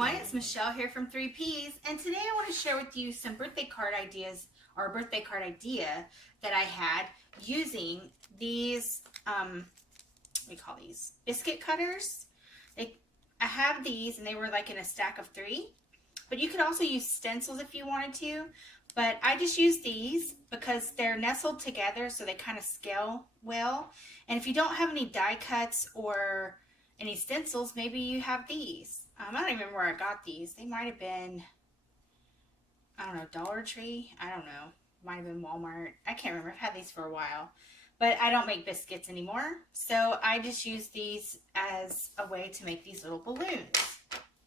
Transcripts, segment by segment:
everyone, it's Michelle here from 3Ps, and today I want to share with you some birthday card ideas, or a birthday card idea that I had using these, what do we call these? Biscuit cutters. I have these and they were like in a stack of 3, but you could also use stencils if you wanted to, but I just use these because they're nestled together so they kind of scale well, and if you don't have any die cuts or any stencils, maybe you have these. I don't even remember where I got these. They might have been, I don't know, Dollar Tree? I don't know. Might have been Walmart. I can't remember. I've had these for a while. But I don't make biscuits anymore. So I just use these as a way to make these little balloons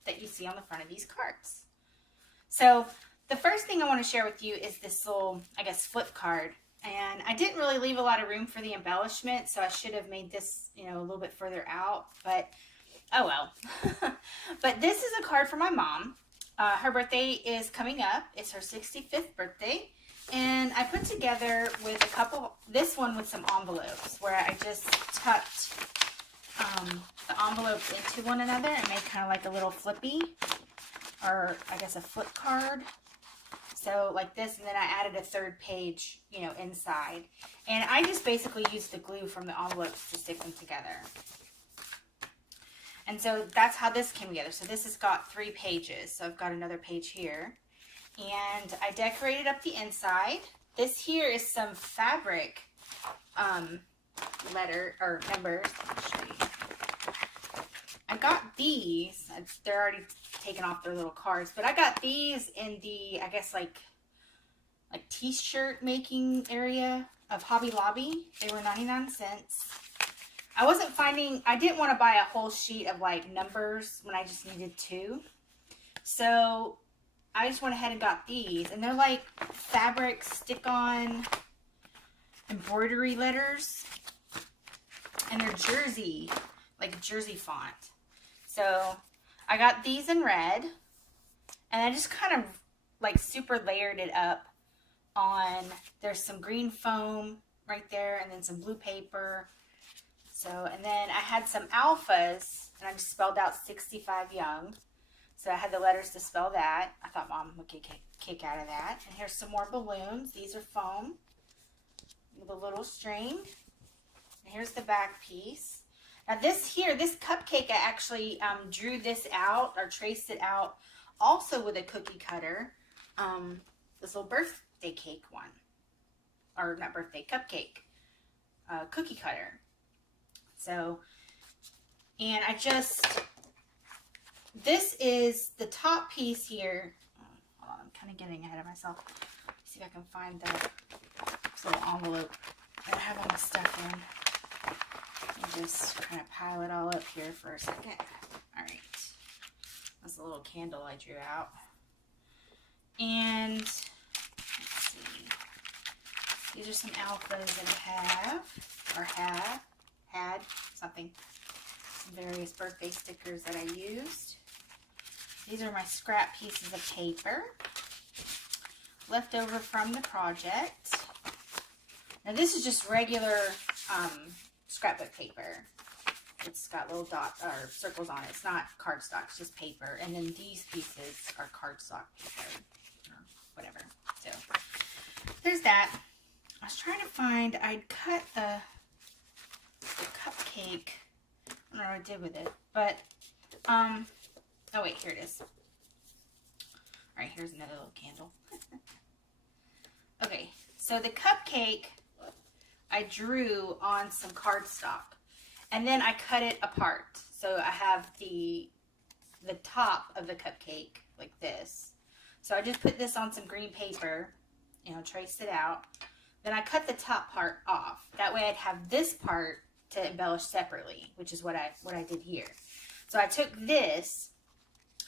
that you see on the front of these cards. So the first thing I want to share with you is this little, I guess, flip card. And I didn't really leave a lot of room for the embellishment, so I should have made this, a little bit further out, but oh well. But this is a card for my mom. Her birthday is coming up. It's her 65th birthday. And I put together with this one with some envelopes where I just tucked the envelopes into one another and made kind of like a little flippy, or I guess a flip card. So like this, and then I added a third page, inside. And I just basically used the glue from the envelopes to stick them together. And so that's how this came together. So this has got 3 pages. So I've got another page here. And I decorated up the inside. This here is some fabric letter or numbers. I'll show you. I got these. They're already taken off their little cards, but I got these in the, I guess, like t-shirt making area of Hobby Lobby. They were 99 cents. I didn't want to buy a whole sheet of like numbers when I just needed 2. So I just went ahead and got these, and they're like fabric stick-on embroidery letters, and they're jersey, like jersey font. So I got these in red, and I just kind of like super layered it up on, there's some green foam right there, and then some blue paper. So, and then I had some alphas, and I just spelled out 65 Young. So I had the letters to spell that. I thought Mom would get a kick out of that. And here's some more balloons. These are foam with a little string. And here's the back piece. Now this cupcake, I actually drew this out, or traced it out also with a cookie cutter. This little birthday cake one. Or not birthday, cupcake. Cookie cutter. So, and this is the top piece here. Hold on, I'm kind of getting ahead of myself. Let's see if I can find this little envelope that I have all my stuff in. And just kind of pile it all up here for a second. All right. That's a little candle I drew out. And let's see. These are some alphas that I had something. Some various birthday stickers that I used. These are my scrap pieces of paper left over from the project. Now this is just regular scrapbook paper. It's got little dots or circles on it. It's not cardstock, it's just paper. And then these pieces are cardstock paper or whatever. So there's that. I was trying to find, I'd cut the cupcake. I don't know what I did with it, but oh wait, here it is. All right, here's another little candle. Okay, so the cupcake I drew on some cardstock, and then I cut it apart. So I have the top of the cupcake like this. So I just put this on some green paper, traced it out. Then I cut the top part off. That way I'd have this part to embellish separately, which is what I did here. So I took this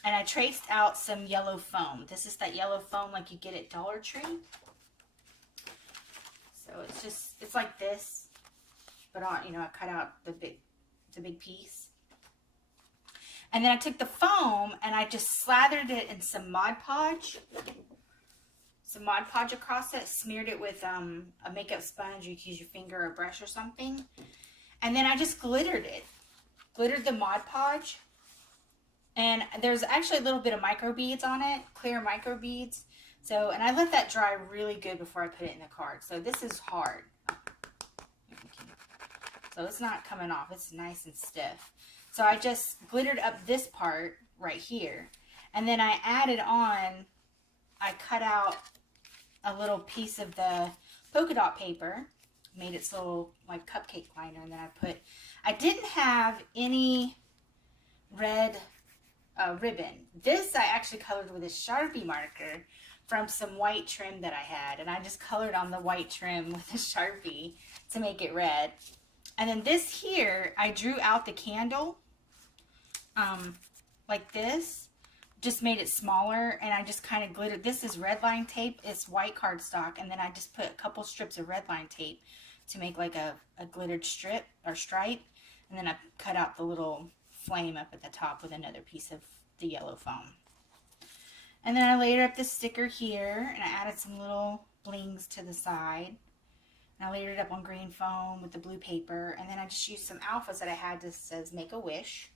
and I traced out some yellow foam. This is that yellow foam like you get at Dollar Tree. So it's like this, but I cut out the big piece. And then I took the foam and I just slathered it in some Mod Podge. Some Mod Podge across it, smeared it with a makeup sponge. You can use your finger or a brush or something. And then I just glittered it. Glittered the Mod Podge And there's actually a little bit of micro beads on it, clear micro beads. So, and I let that dry really good before I put it in the card. So this is hard. So it's not coming off. It's nice and stiff. So I just glittered up this part right here. And then I added on, I cut out a little piece of the polka dot paper, made its little like cupcake liner, and then I didn't have any red ribbon. This I actually colored with a Sharpie marker from some white trim that I had, and I just colored on the white trim with a Sharpie to make it red. And then this here, I drew out the candle like this, just made it smaller, and I just kind of glittered. This is red line tape, it's white cardstock, and then I just put a couple strips of red line tape to make like a glittered strip or stripe, and then I cut out the little flame up at the top with another piece of the yellow foam. And then I layered up this sticker here, and I added some little blings to the side. And I layered it up on green foam with the blue paper, and then I just used some alphas that I had that says Make a Wish.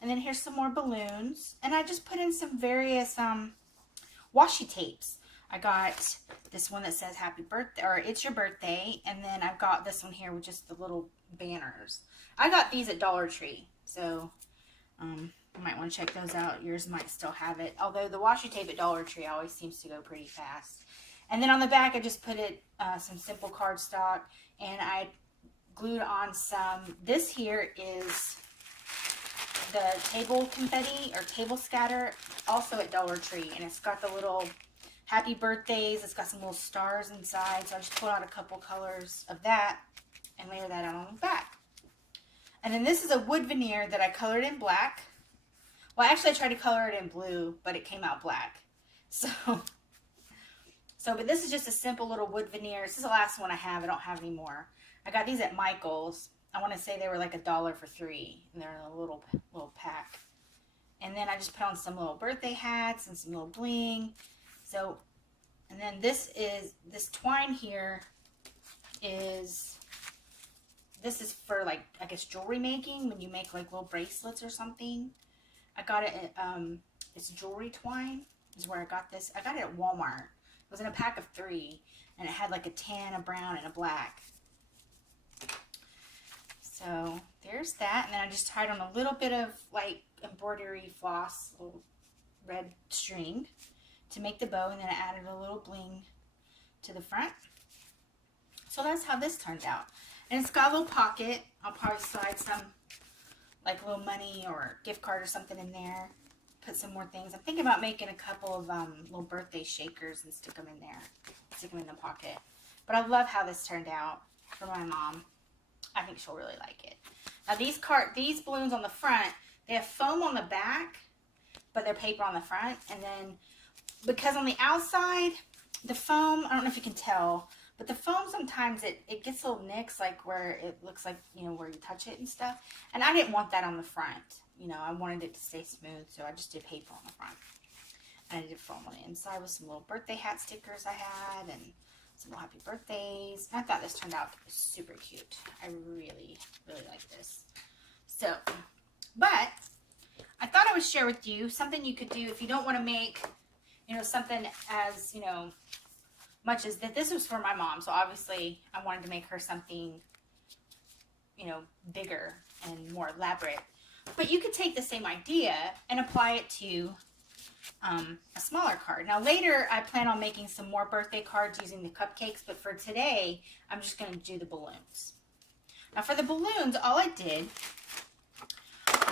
And then here's some more balloons, and I just put in some various washi tapes. I got this one that says Happy Birthday, or It's Your Birthday, and then I've got this one here with just the little banners. I got these at Dollar Tree, so you might want to check those out. Yours might still have it, although the washi tape at Dollar Tree always seems to go pretty fast. And then on the back, I just put it some simple cardstock, and I glued on some. This here is the table confetti or table scatter, also at Dollar Tree, and it's got the little happy birthdays. It's got some little stars inside, so I just pulled out a couple colors of that and layer that out on the back. And then this is a wood veneer that I colored in black. Well, actually, I tried to color it in blue, but it came out black. But this is just a simple little wood veneer. This is the last one I have. I don't have any more. I got these at Michael's. I want to say they were like $1 for 3, and they're in a little pack. And then I just put on some little birthday hats and some little bling. So, and then this twine here this is for like, I guess, jewelry making, when you make like little bracelets or something. I got it at, it's jewelry twine is where I got this. I got it at Walmart. It was in a pack of 3, and it had like a tan, a brown, and a black. So there's that, and then I just tied on a little bit of like embroidery floss, little red string to make the bow, and then I added a little bling to the front. So that's how this turned out. And it's got a little pocket. I'll probably slide some like little money or gift card or something in there. Put some more things. I'm thinking about making a couple of little birthday shakers and stick them in there. Stick them in the pocket. But I love how this turned out for my mom. I think she'll really like it. Now these balloons on the front, they have foam on the back, but they're paper on the front. And then because on the outside, the foam, I don't know if you can tell, but the foam sometimes it gets little nicks, like where it looks like, you know, where you touch it and stuff. And I didn't want that on the front. You know, I wanted it to stay smooth, so I just did paper on the front. And I did foam on the inside with some little birthday hat stickers I had and some little happy birthdays. I thought this turned out super cute. I really, really like this. So, but I thought I would share with you something you could do if you don't want to make, you know, something as, you know, much as that. This was for my mom, so obviously I wanted to make her something, you know, bigger and more elaborate. But you could take the same idea and apply it to a smaller card. Now later I plan on making some more birthday cards using the cupcakes, but for today I'm just going to do the balloons. Now for the balloons, all I did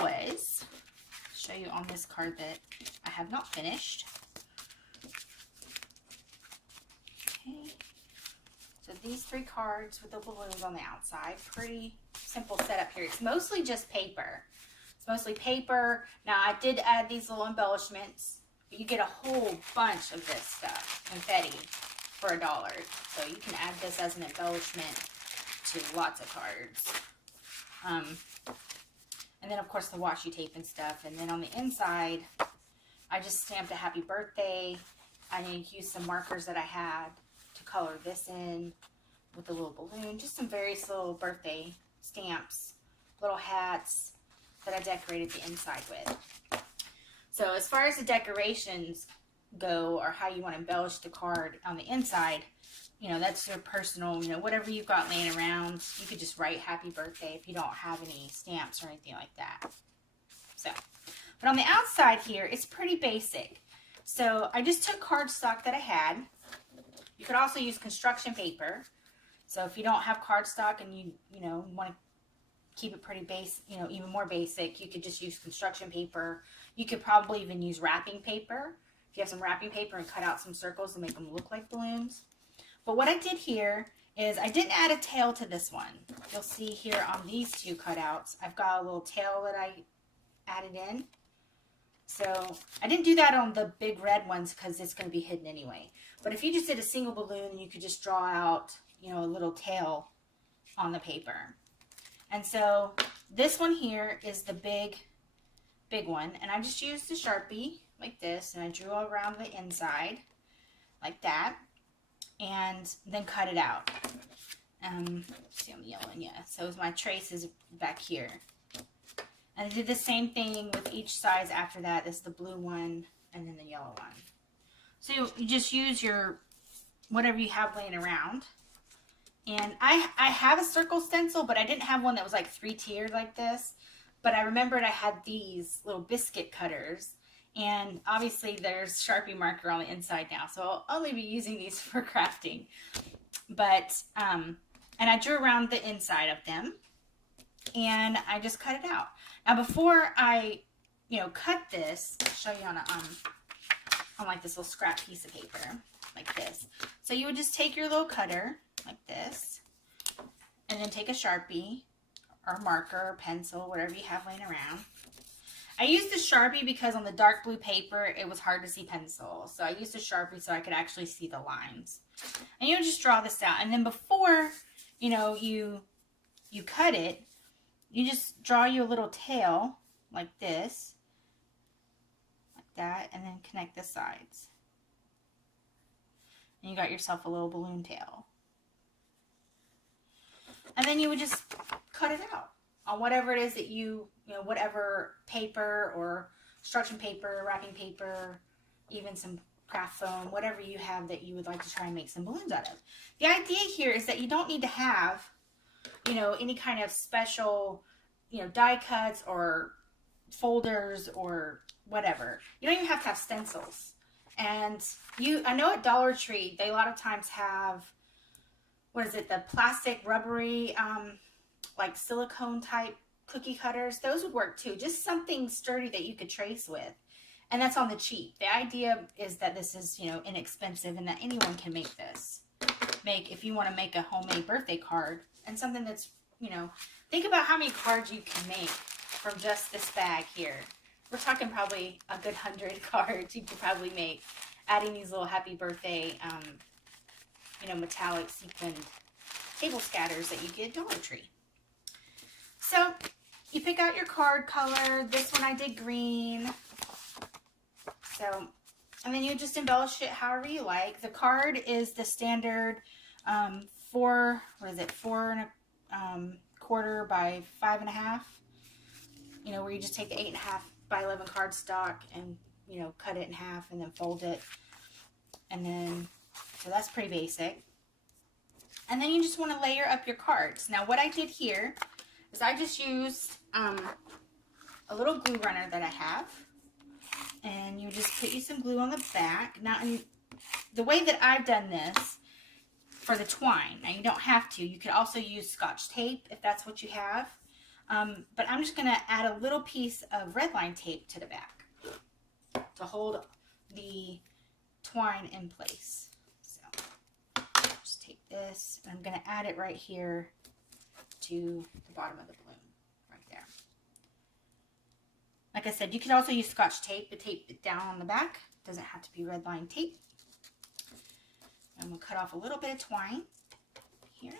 was show you on this card that I have not finished. Okay. So these 3 cards with the balloons on the outside, pretty simple setup here. It's mostly just paper. It's mostly paper. Now I did add these little embellishments, but you get a whole bunch of this stuff, confetti, for $1. So you can add this as an embellishment to lots of cards. And then of course the washi tape and stuff. And then on the inside, I just stamped a happy birthday. I used some markers that I had to color this in with a little balloon. Just some various little birthday stamps, little hats that I decorated the inside with. So as far as the decorations go, or how you want to embellish the card on the inside, you know, that's your personal, you know, whatever you've got laying around. You could just write happy birthday if you don't have any stamps or anything like that. So, but on the outside here, it's pretty basic. So I just took cardstock that I had. You could also use construction paper. So if you don't have cardstock and you know, want to keep it pretty basic, you know, even more basic, you could just use construction paper. You could probably even use wrapping paper. If you have some wrapping paper, and cut out some circles to make them look like balloons. But what I did here is I didn't add a tail to this one. You'll see here on these two cutouts, I've got a little tail that I added in. So I didn't do that on the big red ones because it's going to be hidden anyway. But if you just did a single balloon, you could just draw out, you know, a little tail on the paper. And so this one here is the big one. And I just used a Sharpie like this, and I drew all around the inside like that. And then cut it out. See, I'm yelling, yeah. So my trace is back here. And I did the same thing with each size after that. This is the blue one and then the yellow one. So you just use your, whatever you have laying around. And I have a circle stencil, but I didn't have one that was like 3-tiered like this. But I remembered I had these little biscuit cutters. And obviously there's Sharpie marker on the inside now, so I'll only be using these for crafting. But, and I drew around the inside of them, and I just cut it out. Now before I, you know, cut this, I'll show you on like this little scrap piece of paper, like this. So you would just take your little cutter, like this, and then take a Sharpie, or marker, or pencil, whatever you have laying around. I used a Sharpie because on the dark blue paper, it was hard to see pencil. So I used a Sharpie so I could actually see the lines. And you just draw this out. And then before, you know, you cut it, you just draw you a little tail like this. Like that. And then connect the sides. And you got yourself a little balloon tail. And then you would just cut it out on whatever it is that you know, whatever paper or construction paper, wrapping paper, even some craft foam, whatever you have that you would like to try and make some balloons out of. The idea here is that you don't need to have, you know, any kind of special, you know, die cuts or folders or whatever. You don't even have to have stencils. And I know at Dollar Tree, they a lot of times have, what is it, the plastic rubbery, like silicone type cookie cutters. Those would work too. Just something sturdy that you could trace with. And that's on the cheap. The idea is that this is, you know, inexpensive and that anyone can make this. If you want to make a homemade birthday card and something that's, you know, think about how many cards you can make from just this bag here. We're talking probably a good 100 cards you could probably make, adding these little happy birthday, you know, metallic sequined table scatters that you get at Dollar Tree. So you pick out your card color. This one I did green. So, and then you just embellish it however you like. The card is the standard 4 1/4 by 5.5. You know, where you just take the 8.5 by 11 cardstock and, you know, cut it in half and then fold it. And then, so that's pretty basic. And then you just want to layer up your cards. Now what I did here is I just used a little glue runner that I have. And you just put you some glue on the back. Now, the way that I've done this for the twine, now you don't have to. You could also use Scotch tape if that's what you have. But I'm just going to add a little piece of red line tape to the back to hold the twine in place. So just take this and I'm going to add it right here to the bottom of the balloon, right there. Like I said, you could also use Scotch tape to tape it down on the back. It doesn't have to be red line tape. And we'll cut off a little bit of twine here.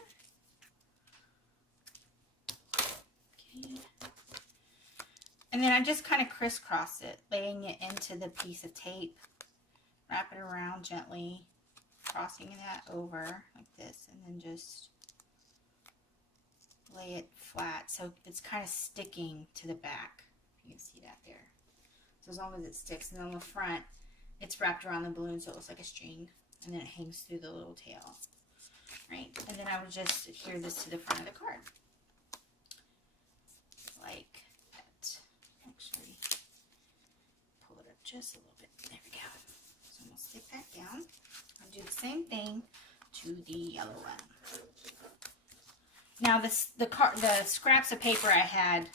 Okay. And then I just kind of crisscross it, laying it into the piece of tape. Wrap it around gently, crossing that over like this, and then just lay it flat so it's kind of sticking to the back. You can see that there. So as long as it sticks. And on the front, it's wrapped around the balloon so it looks like a string. And then it hangs through the little tail. Right? And then I would just adhere this to the front of the card. Like that. Actually, pull it up just a little bit. There we go. So I'm going to stick that down. I'll do the same thing to the yellow one. Now the scraps of paper I had,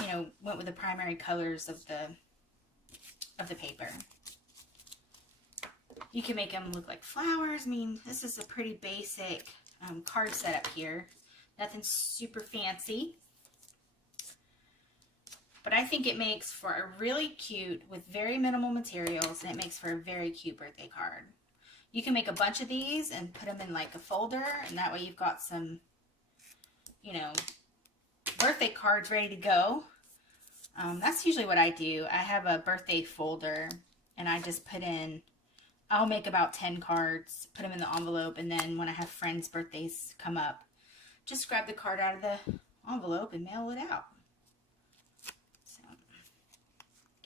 you know, went with the primary colors of the paper. You can make them look like flowers. I mean, this is a pretty basic card setup here. Nothing super fancy. But I think it makes for a really cute, with very minimal materials, and it makes for a very cute birthday card. You can make a bunch of these and put them in like a folder, and that way you've got some, you know, birthday cards ready to go. That's usually what I do. I have a birthday folder, and I just put in, I'll make about 10 cards, put them in the envelope, and then when I have friends' birthdays come up, just grab the card out of the envelope and mail it out. So,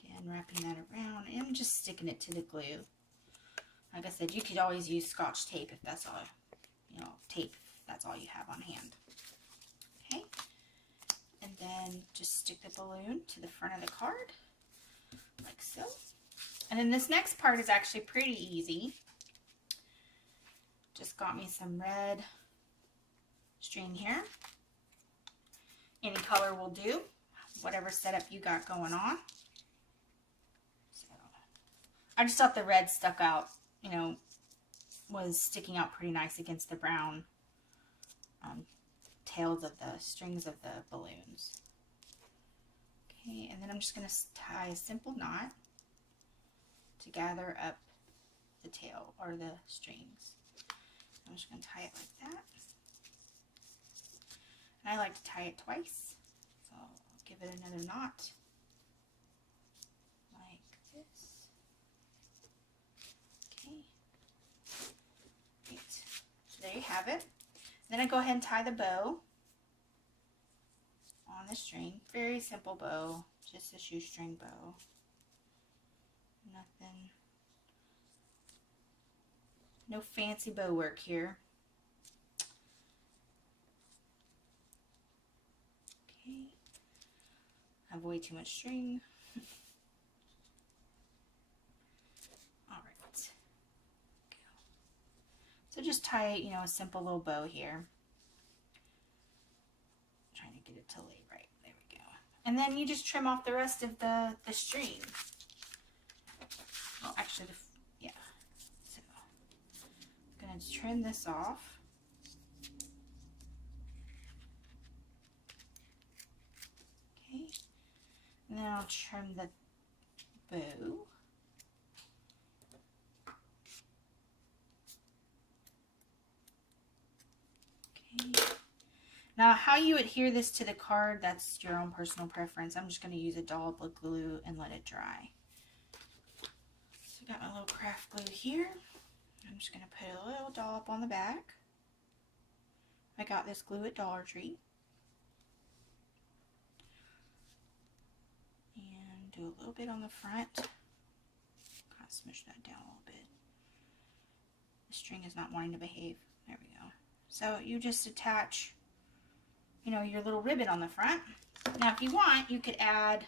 again, wrapping that around and just sticking it to the glue. Like I said, you could always use Scotch tape if that's all, you know, tape if that's all you have on hand. Okay, and then just stick the balloon to the front of the card, like so. And then this next part is actually pretty easy. Just got me some red string here. Any color will do, whatever setup you got going on. So I just thought the red stuck out, you know, was sticking out pretty nice against the brown tails of the strings of the balloons. Okay, and then I'm just going to tie a simple knot to gather up the tail or the strings. I'm just going to tie it like that. And I like to tie it twice, so I'll give it another knot like this. Okay. Great. So there you have it. Then I go ahead and tie the bow on the string. Very simple bow, just a shoestring bow. Nothing, no fancy bow work here. Okay, I have way too much string. All right, so just tie, you know, a simple little bow here. I'm trying to get it to lay right. There we go. And then you just trim off the rest of the string. Well, actually, yeah. So I'm going to trim this off. Okay. And then I'll trim the bow. Okay. Now, how you adhere this to the card, that's your own personal preference. I'm just going to use a dollop of glue and let it dry. Got my little craft glue here. I'm just going to put a little dollop on the back. I got this glue at Dollar Tree. And do a little bit on the front. Kind of smush that down a little bit. The string is not wanting to behave. There we go. So you just attach, you know, your little ribbon on the front. Now if you want, you could add,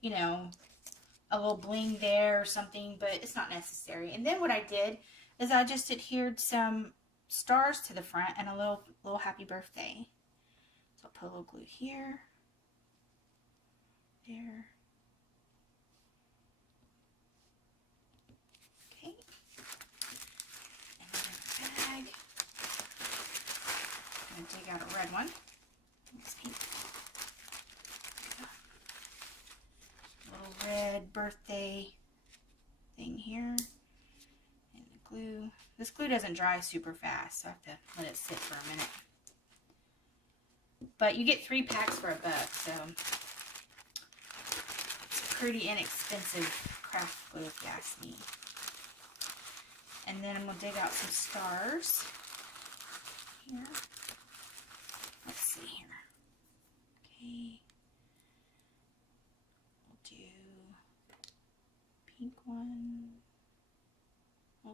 you know, a little bling there or something, but it's not necessary. And then what I did is I just adhered some stars to the front and a little happy birthday. So I'll put a little glue here, there. Okay. And then in the bag, I'm going to dig out a red one. It's pink. Red birthday thing here, and the glue. This glue doesn't dry super fast, so I have to let it sit for a minute. But you get 3 packs for $1, so it's pretty inexpensive craft glue if you ask me. And then I'm going to dig out some stars here. Let's see here. Okay. We'll do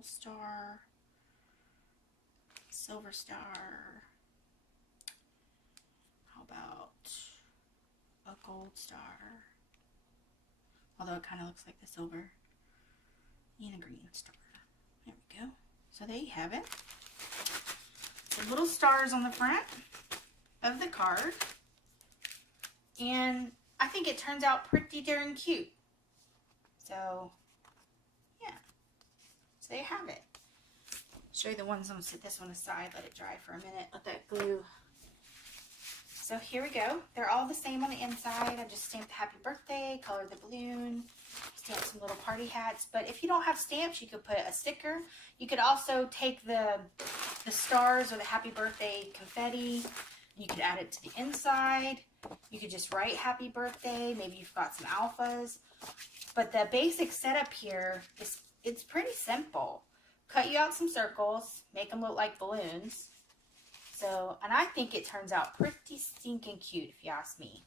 star, silver star. How about a gold star? Although it kind of looks like the silver. And a green star. There we go. So there you have it. Some little stars on the front of the card. And I think it turns out pretty darn cute. So, yeah. So there you have it. Show you the ones. I'm going to set this one aside, let it dry for a minute, let that glue. So here we go. They're all the same on the inside. I just stamped the happy birthday, colored the balloon, stamped some little party hats. But if you don't have stamps, you could put a sticker. You could also take the stars or the happy birthday confetti. You could add it to the inside. You could just write happy birthday. Maybe you've got some alphas. But the basic setup here is it's pretty simple. Cut you out some circles, make them look like balloons. So, and I think it turns out pretty stinking cute if you ask me.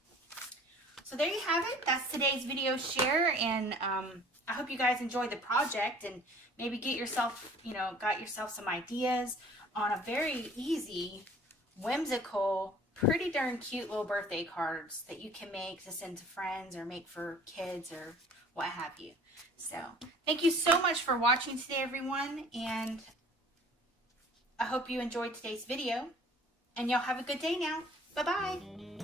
So there you have it. That's today's video share, and I hope you guys enjoyed the project and maybe get yourself, got yourself some ideas on a very easy, whimsical, pretty darn cute little birthday cards that you can make to send to friends or make for kids or what have you. So thank you so much for watching today, everyone, and I hope you enjoyed today's video, and y'all have a good day now. Bye-bye.